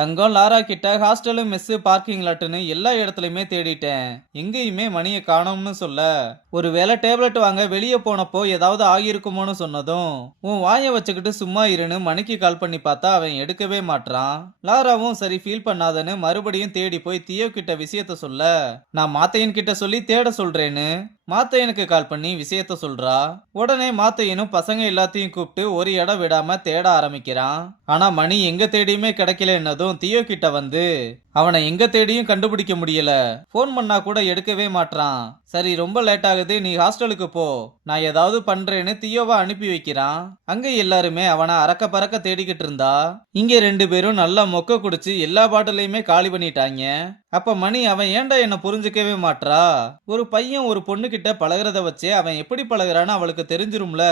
தங்கம் Laura கிட்ட hostel mess parking லாட்டுன்னு எல்லா இடத்துலயுமே தேடிட்டேன். எங்கேயுமே மணியை காணோம்னு சொல்ல, ஒருவேளை டேப்லெட் வாங்க வெளியே போனப்போ ஏதாவது ஆகியிருக்குமோன்னு சொன்னதும், உன் வாயை வச்சுக்கிட்டு சும்மா இருன்னு மணிக்கு கால் பண்ணி பார்த்தா அவன் எடுக்கவே மாட்றான். லாராவும் சரி ஃபீல் பண்ணாதன்னு மறுபடியும் தேடி போய் தியோ கிட்ட விஷயத்த சொல்ல, நான் மாத்தையன் கிட்ட சொல்லி தேட சொல்றேன்னு மாத்தையனுக்கு கால் பண்ணி விஷயத்த சொல்றா. உடனே மாத்தையனும் பசங்க எல்லாத்தையும் கூப்பிட்டு ஒரு இடம் விடாம தேட ஆரம்பிக்கிறான். ஆனா மணி எங்க தேடியுமே கிடைக்கலன்னதும் தியோ கிட்ட வந்து அவனை எங்க தேடியும் கண்டுபிடிக்க முடியல. போன் பண்ணா கூட எடுக்கவே மாட்றான். சரி ரொம்ப லேட் ஆகுது, நீ ஹாஸ்டலுக்கு போ, நான் ஏதாவது பண்றேன்னு தியோவா அனுப்பி வைக்கிறான். அங்க எல்லாருமே அவனை அறக்க பறக்க தேடிக்கிட்டு இருந்தா. இங்க ரெண்டு பேரும் நல்லா மொக்க குடிச்சு எல்லா பாட்டிலையுமே காலி பண்ணிட்டாங்க. அப்ப மணி அவன் ஏன்டா என்ன புரிஞ்சுக்கவே மாட்றா, ஒரு பையன் ஒரு பொண்ணு கிட்ட பழகுறத வச்சு அவன் எப்படி பழகுறான்னு அவளுக்கு தெரிஞ்சிரும்ல,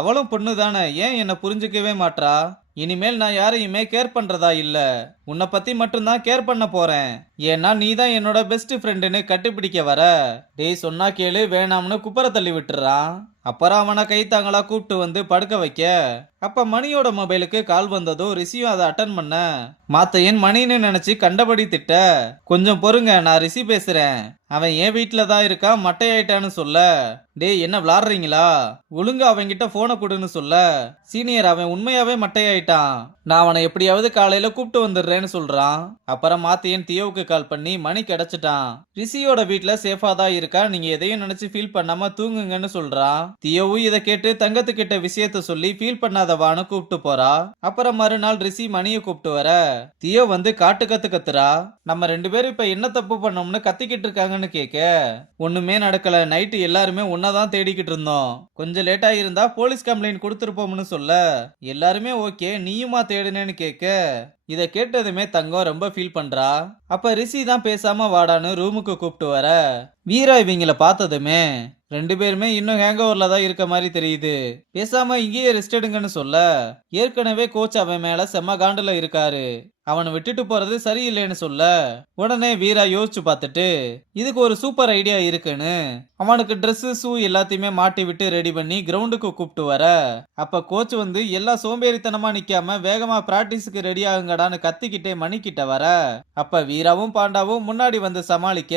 அவளும் பொண்ணு தானே, ஏன் என்ன புரிஞ்சுக்கவே மாட்றா, இனிமேல் நான் யாரையுமே கேர் பண்றதா இல்ல, உன்னை பத்தி மட்டும்தான் கேர் பண்ண போறேன், ஏன்னா நீ தான் என்னோட பெஸ்ட் ஃப்ரெண்டுன்னு கட்டிப்பிடிக்க வர. டேய் சொன்னா கேளு, வேணாம்னு குப்பரை தள்ளி விட்டுறான். அப்புறம் அவனை கைத்தாங்களா கூப்பிட்டு வந்து படுக்க வைக்க, அப்ப மணியோட மொபைலுக்கு கால் வந்ததும் ரிஷியும் அதை அட்டன் பண்ண, மாத்தையன் மணின்னு நினைச்சு கண்டபடி திட்ட, கொஞ்சம் பொறுங்க நான் ரிஷி பேசுறேன், அவன் என் வீட்டுல தான் இருக்கான், மட்டையாயிட்டான்னு சொல்ல, டேய் என்ன விளாடுறீங்களா, ஒழுங்கா அவன்கிட்ட போனை கொடுன்னு சொல்ல, சீனியர் அவன் உண்மையாவே மட்டையாயிட்டான், நான் அவனை எப்படியாவது காலையில கூப்பிட்டு வந்துடுறேன்னு சொல்றான். அப்புறம் மாத்தையன் தியோவுக்கு கால் பண்ணி மணி கிடைச்சிட்டான், ரிஷியோட வீட்டுல சேஃபா தான் இருக்கா, நீங்க எதையும் நினைச்சு ஃபீல் பண்ணாம தூங்குங்கன்னு சொல்றான். தியோவும் இதை கேட்டு தங்கத்துக்கிட்ட விஷயத்த சொல்லி ஃபீல் பண்ணாதவான்னு கூப்பிட்டு போறா. அப்புறம் மறுநாள் ரிஷி மணியை கூப்பிட்டு வர, தியோ வந்து காட்டு கத்து கத்துறா. நம்ம ரெண்டு பேரும் இப்ப என்ன தப்பு பண்ணோம்னு கத்திக்கிட்டு இருக்காங்கன்னு கேட்க, ஒண்ணுமே நடக்கல, நைட்டு எல்லாருமே ஒன்னதான் தேடிக்கிட்டு இருந்தோம், கொஞ்சம் லேட்டா இருந்தா போலீஸ் கம்ப்ளைண்ட் கொடுத்துருப்போம்னு சொல்ல, எல்லாருமே ஓகே நீயுமா தேடுனேன்னு கேட்க, இத கேட்டதுமே தங்கம் ரொம்ப ஃபீல் பண்றா. அப்ப ரிஷி தான் பேசாம வாடான்னு ரூமுக்கு கூப்பிட்டு வர, வீரா இவங்கள பார்த்ததுமே ரெண்டு பேருமே இன்னும் ஹேங் ஓவர்ல தான் இருக்க மாதிரி தெரியுது, பேசாம இங்கேயே ரெஸ்ட் எடுங்கன்னு சொல்ல, ஏற்கனவே கோச் அவன் மேல செம்ம காண்டுல இருக்காரு, அவனை விட்டுட்டு போறது சரியில்லைன்னு சொல்ல, உடனே வீரா யோசிச்சு பார்த்துட்டு இதுக்கு ஒரு சூப்பர் ஐடியா இருக்குன்னு அவனுக்கு ட்ரெஸ் ஷூ எல்லாத்தையுமே மாட்டி விட்டு ரெடி பண்ணி கிரவுண்டுக்கு கூப்பிட்டு வர, அப்ப கோச் வந்து எல்லா சோம்பேறித்தனமா நிக்காம வேகமா பிராக்டிஸுக்கு ரெடி ஆகுங்கடான்னு கத்திக்கிட்டே மணிக்கிட்ட வர, அப்ப வீராவும் பாண்டாவும் முன்னாடி வந்து சமாளிக்க,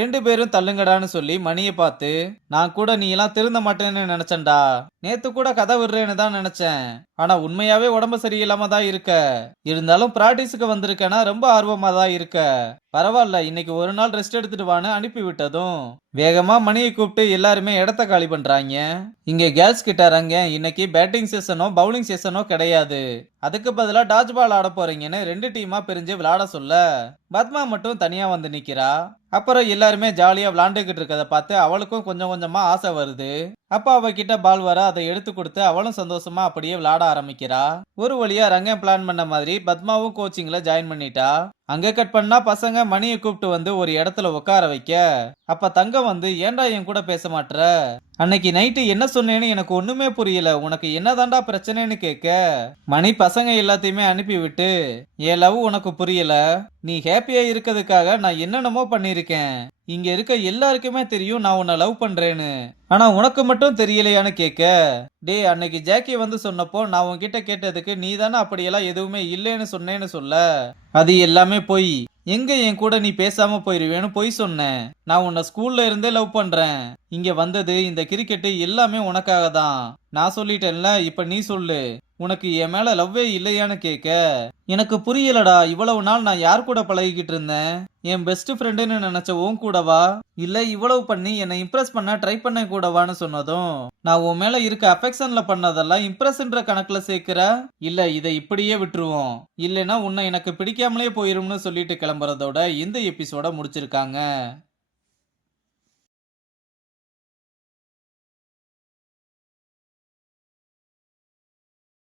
ரெண்டு பேரும் தள்ளுங்கடான்னு சொல்லி மணியை பார்த்து, நான் கூட நீ எல்லாம் திருந்த மாட்டேன்னு நினைச்சேன்டா, நேத்து கூட கதை விடுறேன்னு தான் நினைச்சேன், ஆனா உண்மையாவே உடம்பு சரியில்லாம தான் இருக்க, இருந்தாலும் பிராக்டிஸுக்கு வந்திருக்கேன்னா ரொம்ப ஆர்வமா தான் இருக்க, பரவாயில்ல இன்னைக்கு ஒரு நாள் ரெஸ்ட் எடுத்துட்டு வான்னு அனுப்பி விட்டதும் வேகமா மணியை கூப்பிட்டு எல்லாருமே இடத்த காலி பண்றாங்க. இங்க கேர்ள்ஸ் கிட்ட இறங்க, இன்னைக்கு பேட்டிங் செஷனோ பவுலிங் செஷனோ கிடையாது, அதுக்கு பதிலா டாஜ் பால் ஆட போறீங்கன்னு ரெண்டு டீமா பிரிஞ்சு விளையாட சொல்ல, பத்மா மட்டும் தனியா வந்து நிக்கிறா. அப்புறம் எல்லாருமே ஜாலியா விளாண்டுகிட்டு இருக்கதை பார்த்து அவளுக்கும் கொஞ்சம் கொஞ்சமா ஆசை வருது. அப்ப அவகிட்ட பால் வர அதை எடுத்து கொடுத்து அவளும் சந்தோஷமா அப்படியே விளையாட ஆரம்பிக்கிறா. ஒரு வழியா ரங்கம் பிளான் பண்ண மாதிரி பத்மாவும் கோச்சிங்ல ஜாயின் பண்ணிட்டா. அங்க கட் பண்ணா பசங்க மணியை கூப்பிட்டு வந்து ஒரு இடத்துல உட்கார வைக்க, அப்ப தங்கம் வந்து ஏன்டா என் கூட பேச மாட்ற, அன்னைக்கு நைட்டு என்ன சொன்னேன்னு எனக்கு ஒண்ணுமே புரியல, உனக்கு என்னதாண்டா பிரச்சனைன்னு கேட்க, மணி பசங்க எல்லாத்தையுமே அனுப்பி விட்டு, என் லவ் உனக்கு புரியல, நீ ஹாப்பியா இருக்கிறதுக்காக நான் என்னென்னமோ பண்ணிருக்கேன், இங்க இருக்க எல்லாருக்குமே தெரியும் நான் உன்னை லவ் பண்றேன்னு, ஆனா உனக்கு மட்டும் தெரியலையான்னு கேட்க, டே அன்னைக்கு ஜாக்கி வந்து சொன்னப்போ நான் உன்கிட்ட கேட்டதுக்கு நீ தானே அப்படியெல்லாம் எதுவுமே இல்லைன்னு சொன்னேன்னு சொல்ல, அது எல்லாமே பொய், எங்க என் கூட நீ பேசாம போயிருவேன்னு பொய் சொன்னேன், நான் உன்னை ஸ்கூல்ல இருந்தே லவ் பண்றேன், இங்க வந்தது இந்த கிரிக்கெட்டு எல்லாமே உனக்காக தான், நான் சொல்லிட்டேன்ல இப்ப நீ சொல்லு, உனக்கு என் மேல லவ்வே இல்லையான்னு கேட்க, எனக்கு புரியலடா, இவ்வளவு நாள் நான் யார் கூட பழகிக்கிட்டு இருந்தேன், என் பெஸ்ட் ஃப்ரெண்டுன்னு நினைச்ச உன் கூடவா, இல்ல இவ்வளவு பண்ணி என்னை இம்ப்ரெஸ் பண்ண ட்ரை பண்ண கூடவான்னு சொன்னதும், நான் உன் மேல இருக்க அஃபெக்ஷன்ல பண்ணதெல்லாம் இம்ப்ரெஸ்ன்ற கணக்குல சேர்க்கிற, இல்ல இதை இப்படியே விட்டுருவோம், இல்லைன்னா உன்னை எனக்கு பிடிக்காமலே போயிரும்னு சொல்லிட்டு கிளம்புறதோட இந்த எபிசோட முடிச்சிருக்காங்க.